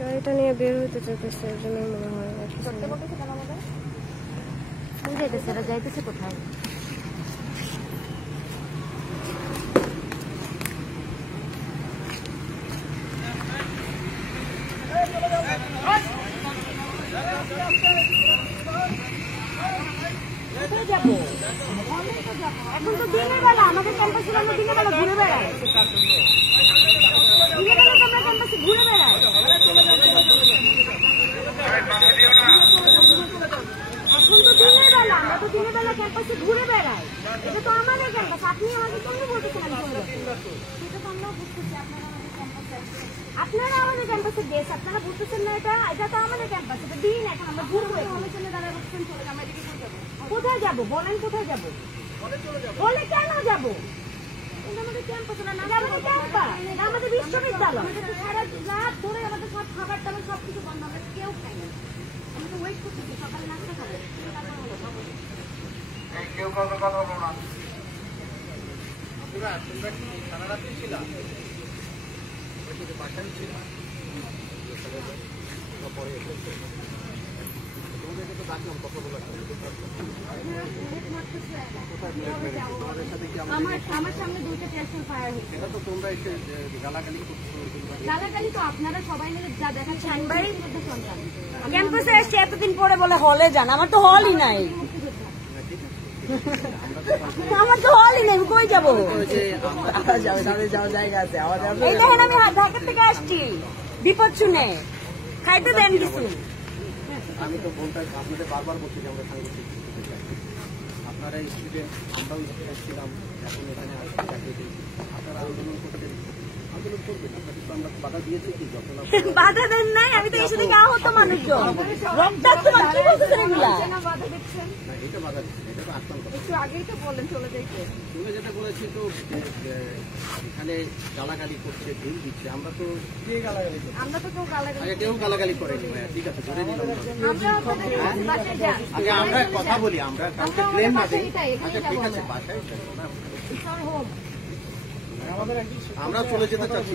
গাড়িটা নিয়ে বের হতে চাইতেছে, এর জন্য মনে হয় যাইতেছে কোথায়। এখন তো দিনের বেলা আমাদের ক্যাম্পাসে আমরা দিনের বেলা ঘুরে বেড়াই, দিনের বেলা তো আমরা ক্যাম্পাসে ঘুরে বেড়াই। এখন তো দিনের বেলা আমরা তো দিনের বেলা ক্যাম্পাসে ঘুরে বেড়াই, এটা তো আমাদের ক্যাম্পাস। আপনি আমাকে কেন বলতেছেন? সেটা তো আমরাও বুঝতেছি, আপনারা আমাদের ক্যাম্পাসে গেছে, আপনারা বুঝতেছেন না? এটা তো আমাদের ক্যাম্পাস, এটা দিন। এখন আমরা ঘুরবো, আলোচনা দ্বারা বলছেন চলে আমরা এদিকে কোথায় যাবো? বলেন কোথায় যাবো? বলে কেন যাবো? আমাদের ক্যাম্পাস না, আমাদের ক্যাম্পাস, আমাদের বিশ্ববিদ্যালয়। সারা রাত ধরে আমাদের সব খাবার টাবার সবকিছু বন্ধ, আমরা কেউ খাই না। আমি তো ওয়েট করতেছি সকালে নাস্তা খাবো। কেউ কথা বলো না। সারা রাত ছিল বাসায় ছিল পরে আমার সামনে দুইটা ট্রান্সফার ফায়ার হয়েছে। এটা তো তোমরা এসে গালাগালি তো আপনারা সবাই মিলে যা দেখাচ্ছেন বাড়ির মধ্যে শুনলাম। ক্যাম্পাসে এসে এতদিন পরে বলে হলে যান, আমার তো হলই নাই, আমার তো হলই নেই, কই যাবো? জায়গা আছে। এই দেখেন আমি ঢাকা থেকে আসছি বিপদ শুনে, খাইতে দেন কিছু। আমি তো বলতে আপনাদের বারবার বলছি যে আমরা সাংবাদিক আপনারা স্টুডেন্ট, আমরাও স্টুডেন্ট ছিলাম, এখন এখানে আসছি, আপনারা আন্দোলন করছেন, আন্দোলন করবেন। আমরা বাধা দিয়েছি কি? যখন বাধা দেন নাই, আমি তো এসে থেকে আহত মানুষজন রক্তাক্ত মানুষ, কি বলতেছেন এগুলা? এটা বাধা দিচ্ছেন, এটা তো আসল কথা। একটু আগেই তো বললেন চলে যাইতে। চলে যেতে বলেছি তো, এখানে গালাগালি করছে, ঢিল দিচ্ছে। আমরা তো আমরা তো কেউ গালাগালি করেনি। ঠিক আছে, ধরে নিলাম। আগে আমরা কথা বলি, আমরা কাউকে ব্লেম না দিই। আচ্ছা ঠিক আছে, বাসায় আমরা চলে যেতে চাচ্ছি।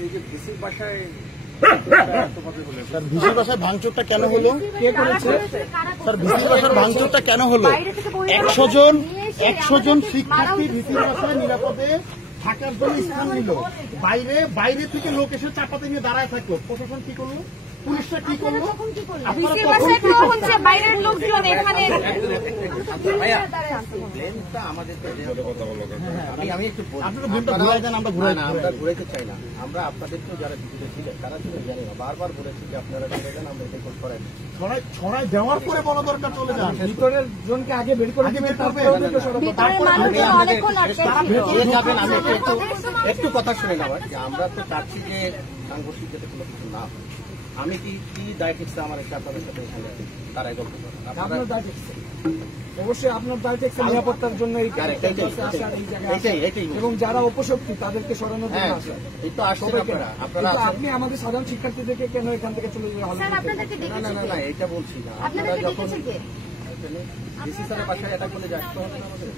এই যে ভিসির বাসায় ভিসির বাসায় ভাঙচুরটা কেন হলো? কে করেছে স্যার? ভিসির বাসার ভাঙচুরটা কেন হলো? 100 জন শিক্ষার্থী ভিসির বাসায় নিরাপদে থাকার জন্য স্থান নিল, বাইরে থেকে লোক এসে চাপাতে নিয়ে দাঁড়ায় থাকলো, প্রশাসন কি করলো? পুলিশরা কি করলো? বাইরের লোকজন এখানে আমরা ঘুরাইতে চাই না। আমরা আপনাদেরকেও যারা ভিতরে ছিলেন তারা ছিল জানি না, বারবার বলেছি যে আপনারা চলে যান, আমরা এটা ছড়াই ছড়াই দেওয়ার পরে বলা দরকার, চলে যান। ভিতরের জনকে আগে বের করে যাবেন। আমি একটু কথা শুনে নেওয়ার যে আমরা তো চাচ্ছি যে সাংঘর্ষিক যাতে কোনো কিছু না হয়। আমি কি দায় ঠিকছে আমার একটা আপনাদের সাথে এখানে তারাই গল্প করেন? অবশ্যই আপনার দায় ঠিকছে নিরাপত্তার জন্য এবং যারা উপশক্তি তাদেরকে সরানোর জন্য আপনি আমাদের সাধারণ শিক্ষার্থীদেরকে কেন এখান থেকে চলে যাওয়া? না এটা বলছি না। আপনারা যখন ডিসি স্যারের বাসায় অ্যাটাক করলে আসতে হবে না আমাদের?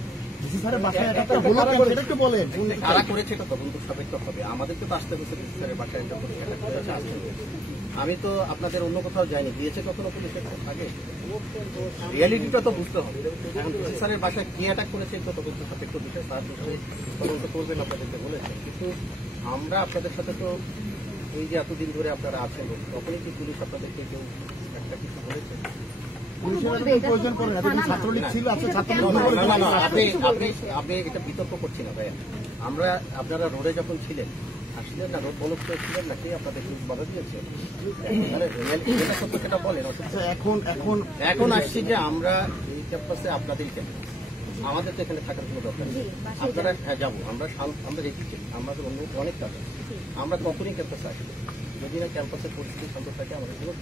কারা করেছে এটা তদন্ত সাপেক্ষ হবে, আমাদেরকে তো আসতে হচ্ছে ডিসি স্যারের বাসায় আসতে হবে। আমি তো আপনাদের অন্য কোথাও যাইনি, দিয়েছে কখনো পুলিশের আগে? রিয়ালিটিটা তো বুঝতে হবে। এখন ডিসি স্যারের বাসায় কি অ্যাটাক করেছে তো তদন্ত সাপেক্ষ বিষয়, তার বিষয়ে তদন্ত করবেন আপনাদেরকে বলেছেন। কিন্তু আমরা আপনাদের সাথে তো ওই যে এতদিন ধরে আপনারা আছেন, তখনই কি পুলিশ আপনাদেরকে কেউ একটা কিছু বলেছে? আপনি এটা বিতর্ক করছি না ভাইয়া। আমরা আপনারা রোডে যখন ছিলেন, আসলেন না, রোড বলক ছিলেন না, কে আপনাদের বাধা দিয়েছে? সেটা বলেন। এখন আসছি যে আমরা এই ক্যাম্পাসে আপনাদের ক্যাম্পাস, আমাদের তো এখানে থাকার কোনো দরকার নেই। আপনারা হ্যাঁ যাবো, আমরা রেখেছি, আমাদের অন্য অনেক কাজ আছে। আমরা কখনই ক্যাম্পাসে আসবো যদি না ক্যাম্পাসের পরিস্থিতি শান্ত থাকে। আমাদের কোনো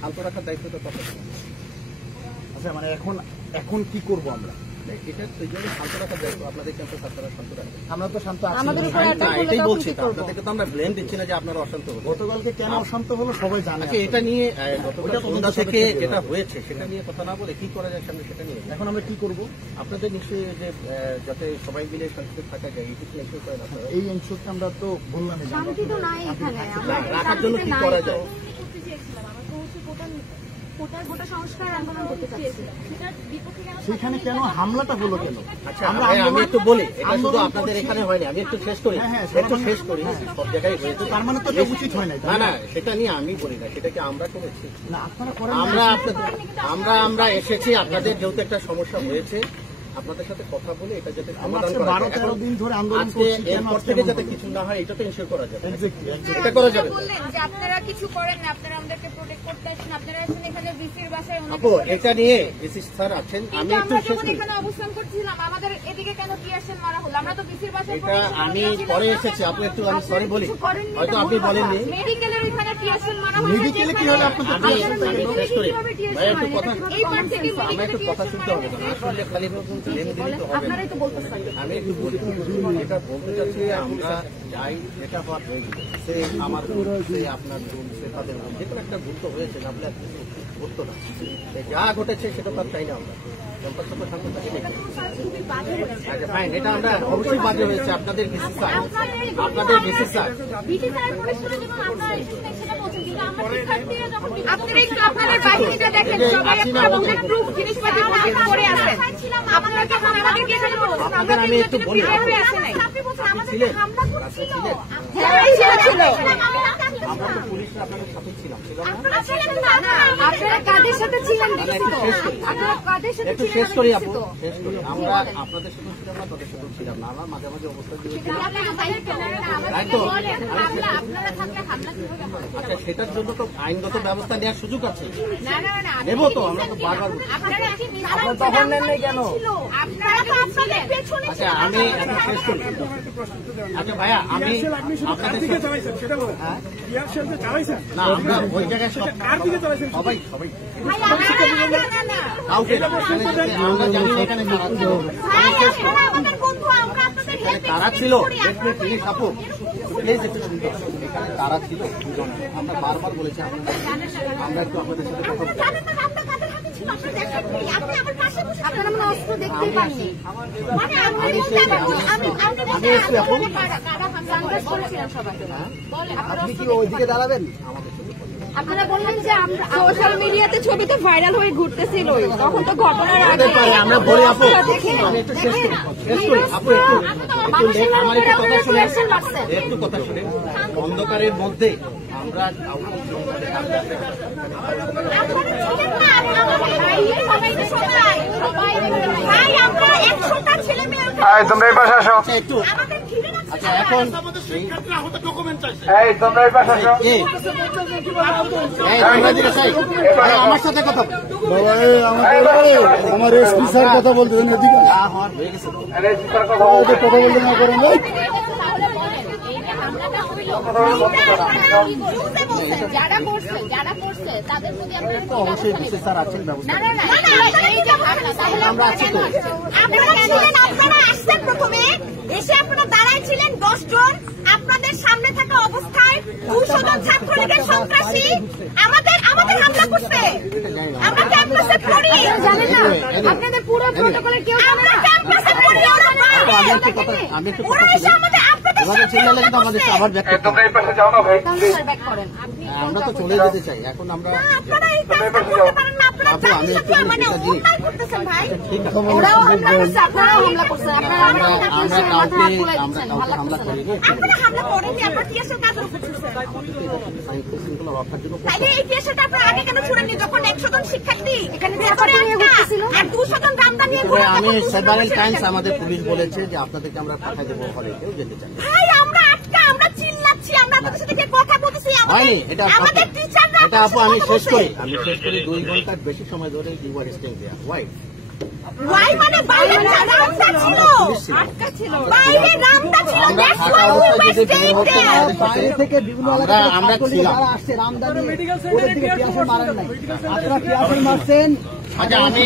শান্ত রাখার দায়িত্বটা তখন। আচ্ছা, মানে এখন কি করবো আমরা? এটা এই জন্য শান্ত রাখার দায়িত্ব আপনাদের ক্যাম্পাস আপনারা শান্ত রাখবেন। আমরা তো শান্ত আছি। আমাদের উপর না, অ্যাটাক করলে এটাই তখন বলছি কি তো, করব? আপনাদেরকে তো আমরা ব্লেম দিচ্ছি না যে আপনারা অশান্ত হবেন। গতকালকে কেন অশান্ত হলো সবাই জানে। আচ্ছা, এটা নিয়ে গতকাল ওটা সন্ধ্যা তদন্ত থেকে সাপেক্ষে যেটা হয়েছে সেটা নিয়ে কথা না বলে কি করা যায় সামনে সেটা নিয়ে এখন আমরা কি করব? আপনাদের নিশ্চয়ই যে যাতে সবাই মিলে শান্তিতে থাকা যায় এইটুকু নিশ্চয় করেন আপনারা। এই এনশোরটা আমরা তো বললাম শান্তি তো নাই এখানে, আমরা এই রাখার জন্য কি শান্তিতে করা নাই। যায়? করতে চেয়েছিলাম, আমরা তো হচ্ছে কোটা সংস্কার আন্দোলন করতে চাচ্ছি। সেটার বিপক্ষে কেন সেখানে কেন হামলাটা হলো কেন? আচ্ছা, আমরা আমি আন্দোলন- একটু বলি, এটা শুধু আন্দোলন আপনাদের করছি। এখানে হয়নি, আমি একটু শেষ করি, হ্যাঁ, একটু শেষ করি, সব জায়গায় হয়েছে। তার মানে তো এটা উচিত হয় নাই, তাই না না? না, সেটা নিয়ে আমি বলি না, সেটা কি আমরা করেছি? না, আপনারা করেন না। আমরা এসেছি, আপনাদের যেহেতু একটা সমস্যা হয়েছে, আপনাদের সাথে কথা বলে এটা যাতে আমরা সমাধান আজকে করা 12-13 যায়। দিন ধরে আন্দোলন আজকে করছি, কেন এরপর আজকে থেকে এমন যাতে হলো? কিছু না হয় এটা তো ইনশিওর করা যাবে। Exactly, exactly. এটা করা যাবে। বললেন যে আপনারা কিছু করেন না, আপনারা আমাদেরকে প্রোটেক্ট করতে আসেন, আপনারা আছেন এখানে ভিসির বাসায় অনেক আপু, এটা নিয়ে ডিসি স্যার আছেন, আমি কিন্তু একটু আমরা শেষ যখন করি। এখানে অবস্থান করছিলাম আমাদের এদিকে কেন টিয়ারশেল মারা হলো? আমরা তো ভিসির বাসায় এটা আমি পরে এসেছি, আপু একটু আমি সরি বলি, হয়তো আপনি বলেননি। মেডিকেলের ওইখানে টিয়ারশেল মারা হলো। মেডিকেলে কি হলো আপনাদের? আমি শেষ করি ভাই, একটু কথা, এই পার থেকে আমার একটু কথা শুনতে হবে না, আসলে খালি ব্লেম দিলেই তো হবে না। আপনারাই তো বলতেছেন। আমি একটু বলি, যেটা বলতে চাচ্ছি, আমরা যাই যেটা হওয়ার হয়ে গেছে, সে আমার ভুল, সে আপনার ভুল, সে তাদের ভুল, যে কোনো একটা ভুল তো হয়েছে, না বলে আর কিছু ঘটতো না। সে যা ঘটেছে সেটা তো আর চাই না আমরা, ক্যাম্পাসটা তো শান্ত থাকে না। খুবই বাজে হয়েছে। আচ্ছা ফাইন, এটা আমরা অবশ্যই বাজে হয়েছে, আপনাদের বিসি স্যার, আপনাদের বিসি স্যার। বিটি স্যারের পরিস্থিতি যেমন আমরা সেটা বলছি, কিন্তু আমরা শিক্ষার্থীরা যখন আপনারা একটু আপনাদের বাহিনীটা দেখেন, সবাই আপনারা বুলেট প্রুফ জিনিসপাতি পরে আছেন। আপনারা যখন আমাদেরকে এখানে বলছেন, আমরা আপনাদের আমি একটু বলি, প্রিপেয়ার হয়ে আসি নাই। আপনি বলছেন আমাদেরকে ছিলেন? হামলা করছিল। হ্যাঁ, ছিল। আমরা তো পুলিশরা আপনাদের সাথে ছিলাম, ছিলাম না? আপনারা ছিলেন না, আপনারা কাদের সাথে ছিলেন দেখছি তো। আপনারা কাদের সাথে একটু ছিলেন শেষ আমি করি দেখছি আপু, তো। শেষ করি। আমরা আপনাদের সাথে ছিলাম না, তাদের সাথেও ছিলাম না, আমরা মাঝে মাঝে অবস্থা দিয়েছি। আপনি আমাদেরকে তাই তো? আপনারা থাকলে হামলা কিভাবে হবে? আচ্ছা, সেটার জন্য তো আইনগত ব্যবস্থা নেওয়ার সুযোগ আছে। না না না, নেবো তো, আমরা তো বারবার বলছি। আপনারা কি আপনারা তখন নেন নাই কেন? আপনারা তো আপনাদের পেছনে আচ্ছা, আমি এখন শেষ করি। আচ্ছা ভাইয়া, আমি আপনাদের না, আমরা ওই জায়গায় সবাই সবাই ভাই না না কাউকে না, আমরা জানি না এখানে কারা ছিল। ভাই আপনারা আমাদের বন্ধু, আমরা আপনাদের এখানে কারা ছিল, প্লিজ আপু, প্লিজ একটু শুনতে হবে। এখানে কারা ছিল দুজন, আমরা বারবার বলেছি, আমরা একটু আপনাদের সাথে কথা বলছি। জানেন না আমরা কাদের হাতে ছিল, আপনারা দেখেননি, আপনি আমার পাশে বসে আপনারা মানে অস্ত্র দেখতেই পাননি। মানে আমি এসছি আপু। কারা হামলা করেছিলেন সবাই বলে আপনি কি ওইদিকে দাঁড়াবেন? আপনারা বললেন যে আমরা সোশ্যাল মিডিয়াতে ছবি তো ভাইরাল হয়ে ঘুরতেছিল, তখন তো ঘটনার আগে হতে পারে, আমরা বলি আপু, দেখেন, আমি একটু শেষ করি, শেষ করি আপু, একটু আমার একটু কথা শুনে, একটু কথা শুনে। অন্ধকারের মধ্যে আমরা কাউকে তোমরা এই পাশে আসো। আচ্ছা, একটু আচ্ছা, এখন শিক্ষার্থীরা আহত ডকুমেন্ট চাইছে। এই তোমরা এই পাশে আসো। এই তোমরা দিকে চাই, আমার সাথে কথা বল। আমার এসপি স্যার কথা বলতেন, এদিকে যা হওয়ার হয়ে গেছে তো। এই চিৎকার কথা বলো। কথা বলতে না করেন। যারা করছে তাদের প্রতি আপনারা তো অবশ্যই বিশেষ স্যার আছেন, ব্যবস্থা না না না, এই যে তাহলে আমরা আছি তো। আপনারা আসছেন প্রথমে, এসে আপনারা দাঁড়ায় ছিলেন 10 জন, আপনাদের সামনে থাকা অবস্থায় 200 জন ছাত্রলীগের সন্ত্রাসী আমাদের হামলা করছে। আমরা ক্যাম্পাসে পড়ি, জানেন না আপনাদের পুরো প্রটোকলে কেউ আমরা ক্যাম্পাসে পড়ি, ওরা আমি একটু কথা বলি। এভাবে চিল্লালে কিন্তু আমাদের আবার ব্যাক করতে তোমরা হবে। এই পাশে যাও না ভাই। ব্যাক করেন আপনি। আমরা তো চলে যেতে চাই, এখন আমরা আপনারা এই কাজটা করতে পারেন না, আপনারা আপু, আমি একটু মানে একটা জিনিস- অন্যায় করতেছেন ভাই। ঠিক আছে, ওরাও হামলা করছে, আপনারাও হামলা করছেন, আপনারা আমরা হামলা করছেন, কাউকে মাথা ঘুরাই দিচ্ছেন, আমরা কাউকে হামলা করিনি। আপনারা হামলা করেননি, আপনারা টিএসএর কাজ করতেছেন। আইন শৃঙ্খলা রক্ষার জন্য তাইলে এই টিএসএটা আপনারা আগে কেন ছুড়েননি, যখন 100 জন শিক্ষার্থী এখানে চাপাতি নিয়ে ঘুরতেছিল আর 200 জন রামদা নিয়ে তবে আমি সেভারেল টাইমস আমাদের পুলিশ বলেছে যে আপনাদেরকে আমরা পাঠাই দেবো হলে, কেউ যেতে চান না। ভাই আমরা আমরা চিল্লাচ্ছি, আমরা আপনাদের সাথে যে কথা বলতেছি, হয়নি এটা আমাদের টিচাররা এটা আপু, আমি শেষ করি 2 ঘন্টার বেশি সময় ধরে you are staying there. Why why মানে বাইরে রামদা ছিল, আটকা ছিল, বাইরে রামদা ছিল। That's why we was staying there. বাইরে থেকে বিভিন্ন আমরা ছিলাম। যারা আসছে রামদানি ওদের থেকে পিয়াসের মারেন নাই, আপনারা পিয়াসের মারছেন। আচ্ছা আমি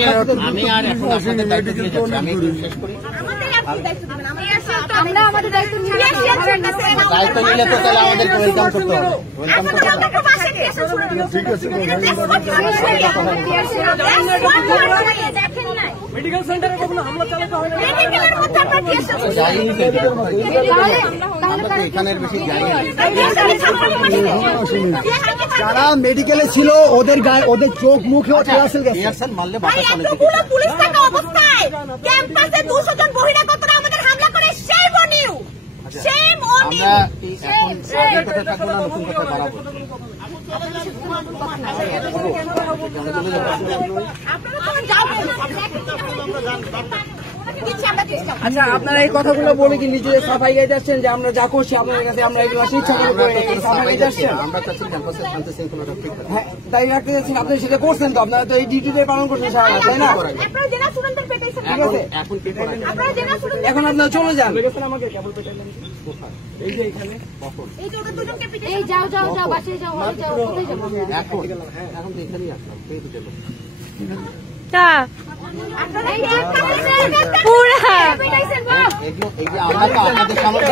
আর এখন আপনাদের দায়িত্ব দিয়ে যাচ্ছি, আমি একটু শেষ করি। আমাদের আপনি দায়িত্ব দিবেন, আমরা আমাদের দায়িত্ব নিয়ে দায়িত্ব নিলে তো তাহলে আমাদেরকে ওয়েলকাম করতে হবে, ওয়েলকাম করতে হবে। মেডিকেল সেন্টারে কখনো হামলা চালাতে হয় না। যাইনি তো আমরা তো এখানের বেশি যাইনি। যারা মেডিকেলে ছিল ওদের গায়ে ওদের চোখ মুখেও টিয়ারশেল গেছে। এয়ারসেল মারলে বাতা চলে এতগুলো পুলিশ থাকা অবস্থায় ক্যাম্পাসে 200 জন বহিরাগতরা আমাদের হামলা করে। Shame on you, shame on you. আমরা কি এখন আগের কথা থাকবো না নতুন কথা বাড়াবো? আচ্ছা, আপনারা এই কথাগুলো বলে কি নিজেদের সাফাই গাইতে আসছেন যে আমরা যা করছি আপনাদের কাছে আমরা এগুলো ইচ্ছা করে সাফাই গাইতে আসছেন? আমরা চাচ্ছি ক্যাম্পাসের শান্তি শৃঙ্খলাটা ঠিক থাকে। হ্যাঁ, তাই রাখতে যাচ্ছেন। আপনি সেটা করছেন তো, আপনারা তো এই ডিউটিতে পালন করছেন সারা রাত, তাই না? আপনারা জেলা স্টুডেন্টদের পেটাইছেন, ঠিক আছে, এখন কি করা যায়? আপনারা জেলা স্টুডেন্ট এখন আপনারা চলে যান। এই যে ওদের দুজনকে পিটাইছেন। এই যাও যাও যাও, বাসায় যাও, হলে যাও, কোথায় যাবো? এখন তো এখানেই আসলাম, পেয়ে দিতে হবে। আপনারা এই পুরো পিটাইছেন বাপ। এগুলো এই যে আমরা তো আপনাদের সামনে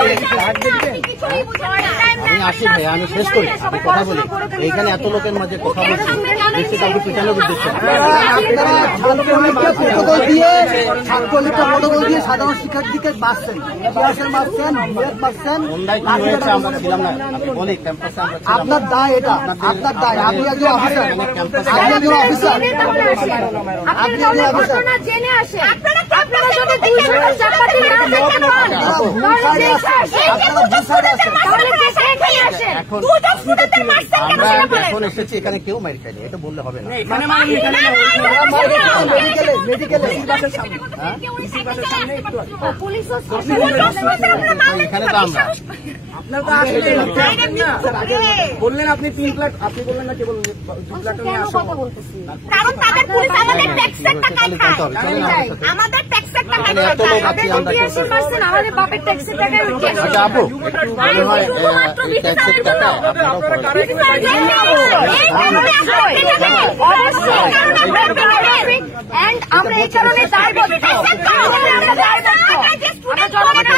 কিছুই বুঝেন না। আমি আসি ভাই, আমি শেষ করি, আমি কথা বলি। এইখানে এত লোকের মাঝে কথা বলছি, দেখছি কাউকে পিছানোর উদ্দেশ্য না। আপনারা ছাত্রলীগকে প্রটোকল দিয়ে প্রটোকল দিয়ে সাধারণ শিক্ষার্থীকে মারছেন, পিয়াসের মারছেন, বুলেট মারছেন। অন্যায় কি হয়েছে আমরা ছিলাম না, আমি বলি ক্যাম্পাসে আমরা ছিলাম। আপনার দায় এটা, আপনার দায়। আপনি একজন অফিসার, আপনি একজন অফিসার, আপনি একজন অফিসার। ঘটনা জেনে আসে। আপনারা যদি 200 চাপাতি না দেখেন, তাহলে আসেন। এখন দুজন স্টুডেন্টদের মারছেন কেন আমরা সেটা বলেন। এখন এসেছি, এখানে কেউ মার খায়নি, এটা বললে হবে না। মেডিকেলে মেডিকেলে পুলিশও এখানে তো আমরা বললেন আপনি 3 লাখ, আপনি বললেন না কেবল 2 লাখ নিয়ে আসো। কথা বলতেছি। কারণ তাদের পুলিশ আমাদের ট্যাক্সের টাকায় খায়, আমাদের ট্যাক্সের টাকায় এখানে এত লোক আছে, আমরা টিয়ারশি মারছেন, আমাদের বাপের ট্যাক্সের টাকায় উঠিয়েছে। আচ্ছা আপু, মনে হয় এই ট্যাক্সের টাকা আপনারাও করেন। আমরা এই কারণে দায়বদ্ধ, আমরা জনগণের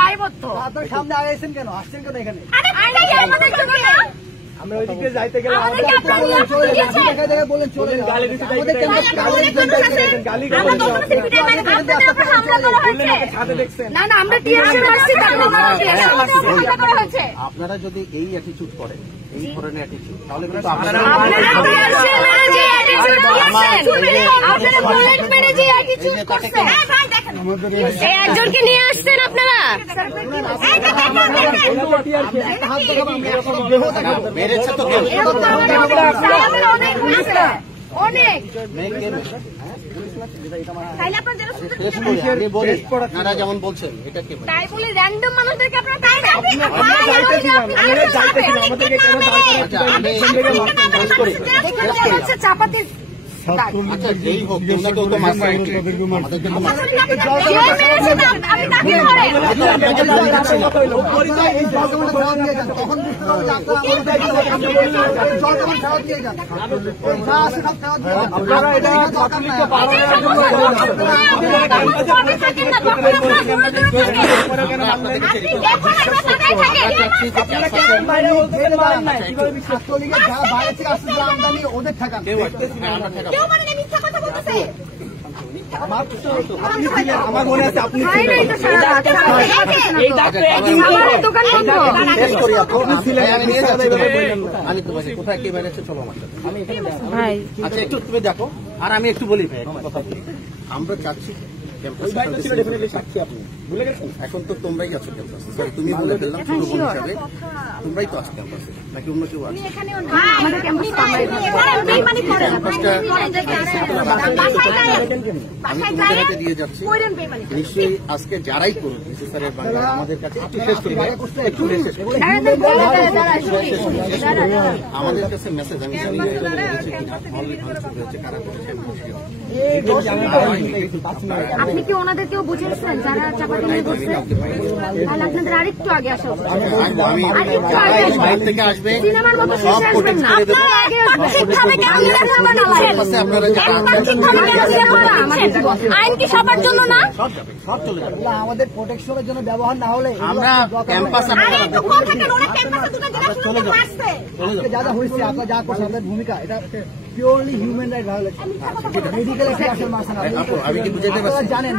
দায়বদ্ধ। আপনার সামনে আইছেন কেন, আসছেন কেন এখানে? আমরা ওই দিকে যাইতে গেলে বললেন চলে যান। আমাদের ক্যাম্পাস ছাদে দেখছেন। না না, আমরা টিয়ারশি মারছি, তারপর হামলা করা হয়েছে। আপনারা যদি এই অ্যাটিটিউড করেন, এই ধরনের অ্যাটিটিউড, তাহলে কিন্তু আপনারা বুলেট মেরে যে অ্যাটিটিউড করছেন, এই একজনকে নিয়ে আসছেন আপনারা। মেরেছে তো কেউ, অনেক হয়েছে, অনেক। তাইলে আপনারা জেলা স্টুডেন্ট শেষ করি, আমি বলি আপনারা যেমন বলছেন এটা কি মানে? তাই বলে র্যান্ডম মানুষদেরকে আপনারা তাই না আচ্ছা, আমি শেষ করি, হচ্ছে চাপাতির আচ্ছা যেই হোক, তোমরা তো মারছে, আমাদেরকে তো মারছে। এই জলগমনটা ফেরত নিয়ে যান, তখন বুঝতে পারবেন যে আপনারা জলগমন ফেরত নিয়ে যান, যা আছে সব ফেরত দিয়ে যান। আপনারা এটা দরকার নাই। ছাত্রলীগের যারা বাইরে থেকে আসছে, যারা আমদানি, ওদের ঠেকান। আমরা ঠেকাবো। কেউ মানে না, মিথ্যা কথা বলতেছে। আমার মনে আছে আপনি দোকান বন্ধ। শেষ করি আপু, আমি নিয়ে যাচ্ছি আমি তোমাকে কোথায় কে মেরেছে, চলো আমার সাথে। আচ্ছা একটু তুমি দেখো, আর আমি একটু বলি ভাই, একটা কথা বলি। আমরা চাচ্ছি এখন তো তোমরাই আছো ক্যাম্পাসে, সরি তুমি বলে ফেললাম ছোট বোন হিসাবে, তোমরাই তো আছো ক্যাম্পাসে নাকি অন্য কেউ আছে? আমাদের ক্যাম্পাসটা আমি তোমাদের হাতে দিয়ে যাচ্ছি, নিশ্চয়ই আজকে যারাই করুন ডিসি স্যারের বাংলা আমাদের কাছে একটু শেষ করি, একটু শেষ করি। আমাদের কাছে মেসেজ আমি জানি না এটা হয়েছে কিনা, অলরেডি ভাঙচুর হয়েছে, কারা করেছে আমি খুশি হব। আপনি কি ওনাদেরকেও বুঝিয়েছেন যারা চাপাতি নিয়ে বসছে? তাহলে আপনাদের আরেকটু আগে আসা উচিত। আমি বাইরে থেকে আসবে সিনেমার মতো সব শেষে প্রোটেক্ট আসবেন না। করে দেবো। আপনারা যারা আইন কি সবার জন্য না? সব চলে যাবে। আমাদের প্রোটেকশনের জন্য ব্যবহার না হলে আমরা ক্যাম্পাস যা যা হয়েছে আপনার যা করছেন আপনাদের ভূমিকা এটা purely human right violation, medical exception Masan. আমি কি বুঝাতে পারছি? জানেন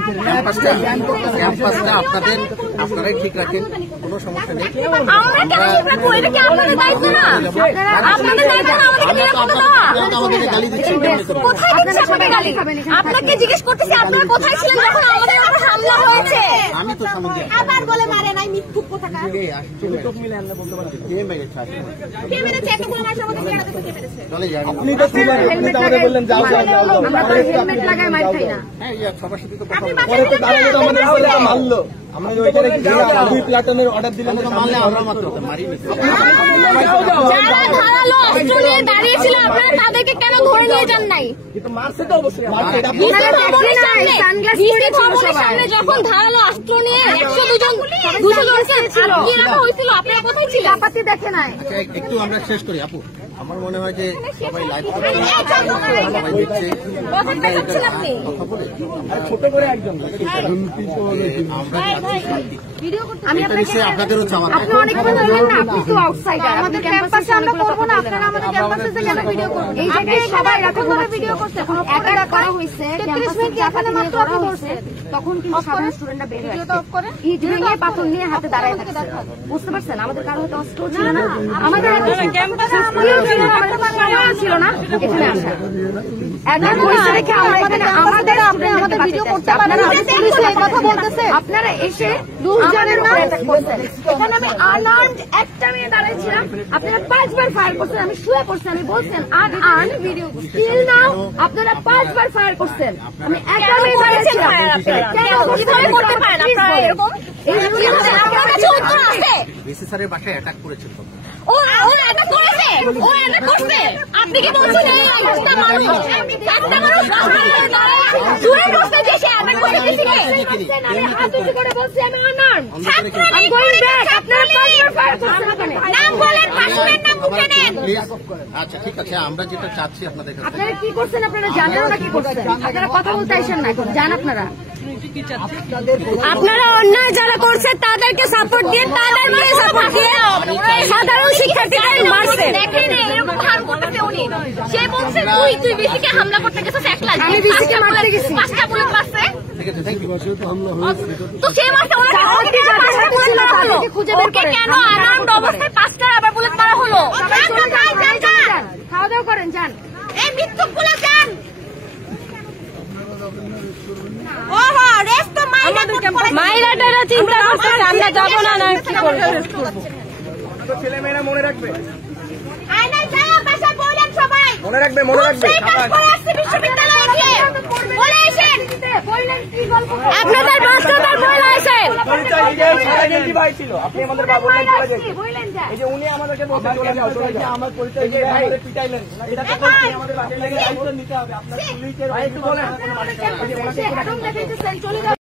ক্যাম্পাসটা আপনারাই ঠিক রাখেন, কোনো সমস্যা নেই। আমরা কেন ঠিক রাখবো? এটা কি আপনাদের দায়িত্ব না? আপনাদের দায়িত্ব না আমাদেরকে নিরাপত্তা দেওয়া? আমাদেরকে গালি দিচ্ছেন। কোথায় দিচ্ছে আপনাকে গালি? আপনাকে জিজ্ঞেস করতেছি আপনারা কোথায় ছিলেন যখন আমাদের উপর হামলা হয়েছে? আমি তো সামনে আবার বলে মারে নাই মিথ্যুক কোথাকার। কে মেরেছে? কে মেরেছে? এতগুলো মানুষ আমাদের জায়গা থেকে কে মেরেছে? চলে যান। হেলমেট লাগাই বললেন যাও যাও আমরা তো হেলমেট লাগাই মার খাই না। হ্যাঁ, সবার সাথে তো আপনি কথা বাসায় থেকে মারলো আমরা ওইখানে দুই প্লাটনের অর্ডার দিলাম, মারলে আমরা মাত্র মারি না। যারা ধারালো অস্ত্র নিয়ে দাঁড়িয়েছিল আপনারা তাদেরকে কেন ধরে নিয়ে যান নাই? কিন্তু মারছে তো অবশ্যই সামনে যখন ধারালো অস্ত্র নিয়ে 102 জন আটকে রাখা হয়েছিল আপনারা কোথায় ছিলেন? চাপাতি দেখে নাই। আচ্ছা, একটু আমরা শেষ করি আপু। আমার মনে হয় যে সবাই লাইভ করছে, সবাই দেখছে, আমরা এটা কথা বলে ছোট করে একজন আমরা যাচ্ছি শান্তি। আমি এটা নিশ্চয়ই আপনাদেরও চাওয়া। আপনি অনেক কথা বললেন না, আপনি তো আউটসাইডার। আমাদের ক্যাম্পাসে আমরা করব না, আপনারা আমাদের ক্যাম্পাসে কেন ভিডিও করবেন? এই জায়গায় সবাই রাতে ঘরে ভিডিও করতে এখন একা করা হইছে, ক্যাম্পাসে এখানে মাত্র করা হইছে, তখন কিন্তু সাধারণ স্টুডেন্টরা বের হয়েছে, ইট ভেঙে পাথর নিয়ে হাতে দাঁড়ায় থাকছে। বুঝতে পারছেন? আমাদের কারো হাতে অস্ত্র ছিল না, আমাদের হাতে ক্যাম্পাসে ছিল না, আমাদের ছিল না এখানে আসা। এখন হইছে দেখে আমাদের আপনি আমাদের ভিডিও করতে পারেন না, পুলিশ এই কথা বলতেছে। আপনারা এসে আমাদের উপর অ্যাটাক করছেন। এখানে আমি আনআর্মড একটা মেয়ে দাঁড়িয়েছিলাম, আপনারা 5 বার ফায়ার করছেন, আমি শুয়ে পড়ছি, আমি বলছেন আনআর্মড ভিডিও স্টিল নাও আপনারা 5 বার ফায়ার করছেন। আমি একটা মেয়ে দাঁড়িয়েছিলাম, কেন কিভাবে করতে পারেন আপনারা এরকম? এই আপনার কাছে উত্তর আছে? ডিসি স্যারের বাসায় অ্যাটাক করেছিল। ও এটা করেছে, ও এটা করছে। আপনি কি বলছেন এই একটা মানুষ দূরে বসে যে সে অ্যাটাক করে দিয়েছে? আমি হাত উঁচু করে বলছি আমি আনআর্মড। ছাত্র আমি গোইং ব্যাক। আপনারা 5 বার ফায়ার করছেন ওখানে। নাম বলেন, পাসপোর্টের নাম মুখে নেন। আচ্ছা ঠিক আছে, আমরা যেটা চাচ্ছি আপনাদের কাছে, আপনারা কি করছেন? আপনারা জানেন না কি করছেন? আপনারা কথা বলতে আইসেন না, জান আপনারা আপনারা অন্যায় যারা করছে তাদেরকে সাপোর্ট দিয়ে তাদেরকে সাপোর্ট দিয়ে সাধারণ শিক্ষার্থীদের মারছে। দেখেন এরকম হার করতেছে উনি। সে বলছে তুই বিসিকে হামলা করতে গেছিস, একলা আমি বিসিকে মারতে গেছি। 5টা বুলেট মারছে। ঠিক আছে, থ্যাংক ইউ। তো সে মারছে, ওনাকে 5টা বুলেট মারা হলো। খুঁজে বের করেন কেন আনআর্মড অবস্থায় 5টা আবার বুলেট মারা হলো? খাওয়া দাওয়া করেন, যান। এই মিথ্যুকগুলো যান। ওহো রেস্ট তো মাইলাটারা চিন্তা করছে আমরা যাব না, না কি করব? ছেলে মেয়েরা মনে রাখবে, আয়না যায় বাসা বলেন সবাই মনে রাখবে, মনে রাখবে। বিশ্ববিদ্যালয়ে গিয়ে বলে এসেন, বললেন কি গল্প? আপনাদের বাচ্চাদের বলে এসেন। পরিচয় দিলেন, সারা গেঞ্জি ভাই ছিল, আপনি আমাদের বাবুর নাম চলে গেছে। বললেন যা। এই যে উনি আমাদেরকে বলতে চলে যাও, চলে যাও, আমার পরিচয় দিয়ে আমাদের পিটাইলেন, এটা তো করছি, আমাদের বাসায় লেগে দায়িত্ব নিতে হবে। আপনার পুলিশের একটু বলেন, এখন দেখাইতেছেন, চলে যান।